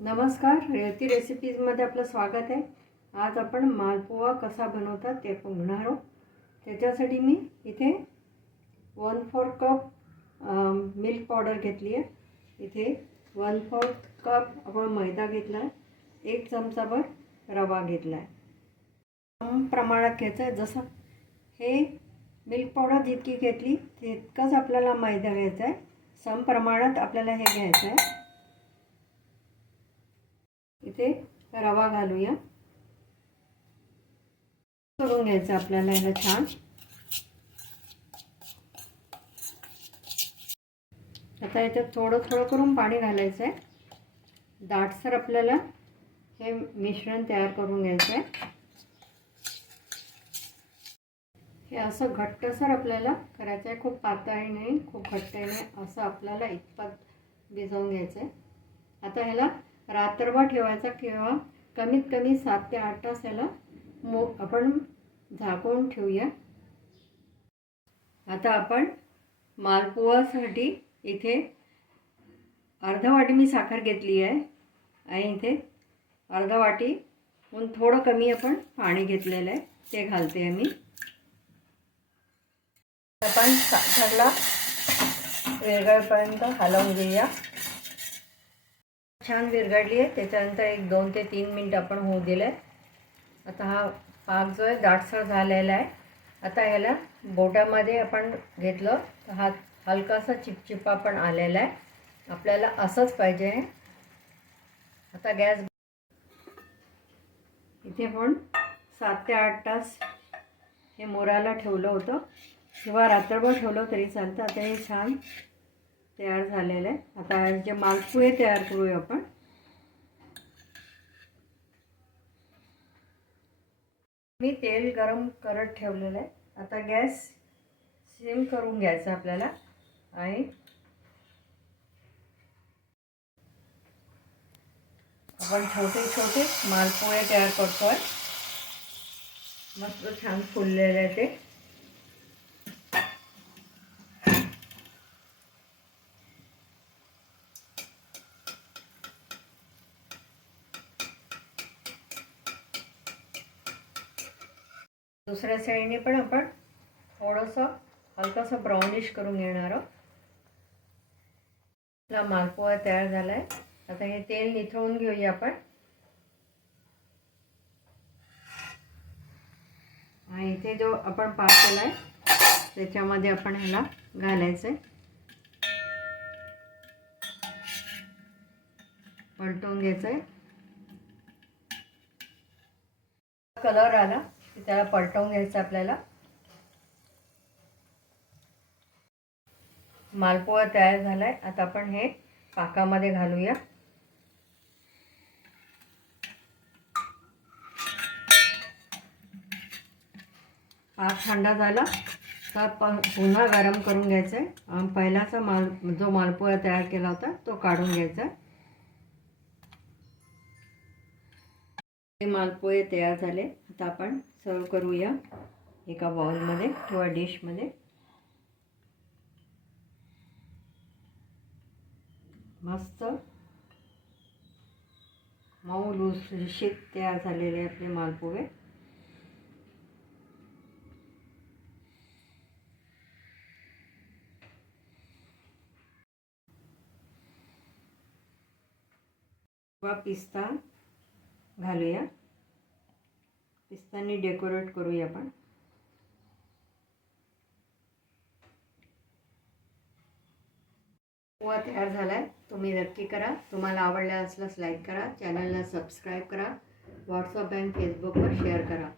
नमस्कार, रेवती रेसिपीजमध्ये आपलं स्वागत आहे। आज आपण मालपुआ कसा बनवतात ते बघणार आहोत। त्याच्यासाठी मी इथे 1/4 कप मिल्क पावडर घेतली आहे। इथे 1/4 कप आपण मैदा घेतला आहे। 1 चमचाभर रवा घेतला आहे। सम प्रमाणात घ्यायचं आहे। जसं हे मिल्क पावडर जितकी घेतली तितकाच आपल्याला मैदा घ्यायचा आहे। सम प्रमाणात आपल्याला हे घ्यायचं आहे। इथे रवा घालूया, करून घ्यायचं आपल्याला याला छान। आता याच्यात थोडं थोडं करून पाणी घालायचं आहे। दाटसर आपल्याला हे मिश्रण तयार करून घ्यायचं आहे। हे असं घट्टसर आपल्याला करायचं आहे। खूप पातळ नाही, खूप घट्ट नाही, असं आपल्याला इतपत भिजवून घ्यायचं आहे। आता ह्याला रात्रभर ठेवायचा किंवा कमीत कमी 7 ते 8 तास याला आपण झाकून ठेवूया। आता आपण मालपुआसाठी इथे अर्धा वाटी मी साखर घेतली आहे आणि इथे अर्धा वाटीहून थोडं कमी आपण पाणी घेतलेलं आहे, ते घालते आहे मी। आपण साखरला विरघळेपर्यंत हलवून घेऊया। छान विरघळली आहे। त्याच्यानंतर एक 2 ते 3 मिनिट आपण होऊ दिले। आता हा पाक जो आहे दाटसर झालेला आहे। आता ह्याला बोटामध्ये आपण घेतलं तर हा हलकासा चिपचिपा पण आलेला आहे। आपल्याला असंच पाहिजे। आता गॅस इथे आपण 7 ते 8 तास हे मुरायला ठेवलं होतं किंवा रात्रभर ठेवलं तरी चालतं। आता हे छान तयार झालेलं आहे। आता जे मालपुए तयार करूया आपण। मी तेल गरम करत ठेवलेलं आहे। आता गॅस सिम करून घ्यायचा आपल्याला आणि आपण छोटे छोटे मालपुए तयार करतोय। मस्त छान फुललेले आहे ते। दुसऱ्या साईडने पण आपण थोडंसं हलकंसं ब्राउनिश करून घेणार आहोत। आपला मालपुआ तयार झाला आहे। आता हे तेल निथळून घेऊया आपण आणि इथे जो आपण पाक केला आहे त्याच्यामध्ये आपण ह्याला घालायचं आहे। पलटवून घ्यायचं आहे। कलर आला की त्याला पलटवून घ्यायचं आपल्याला। मालपुआ तयार झालाय। आता आपण हे पाकामध्ये घालूया। पाक थंड झाला तर पुन्हा गरम करून घ्यायचं आहे। पहिलाचा जो मालपुआ तयार केला होता तो काढून घ्यायचा। हे मालपुए तयार झाले। आता आपण सर्व करूया एका बाउलमध्ये किंवा डिशमध्ये। मस्त मऊ लुसलुशीत तयार झालेले आपले मालपुए। पिस्ता घालूया। पिस्तानी डेकोरेट करूया आपण। मालपुआ तयार झालाय। तुम्ही नक्की करा। तुम्हाला आवडला असल्यास लाईक करा, चॅनलला सबस्क्राईब करा, व्हॉट्सअप आणि फेसबुकवर शेअर करा।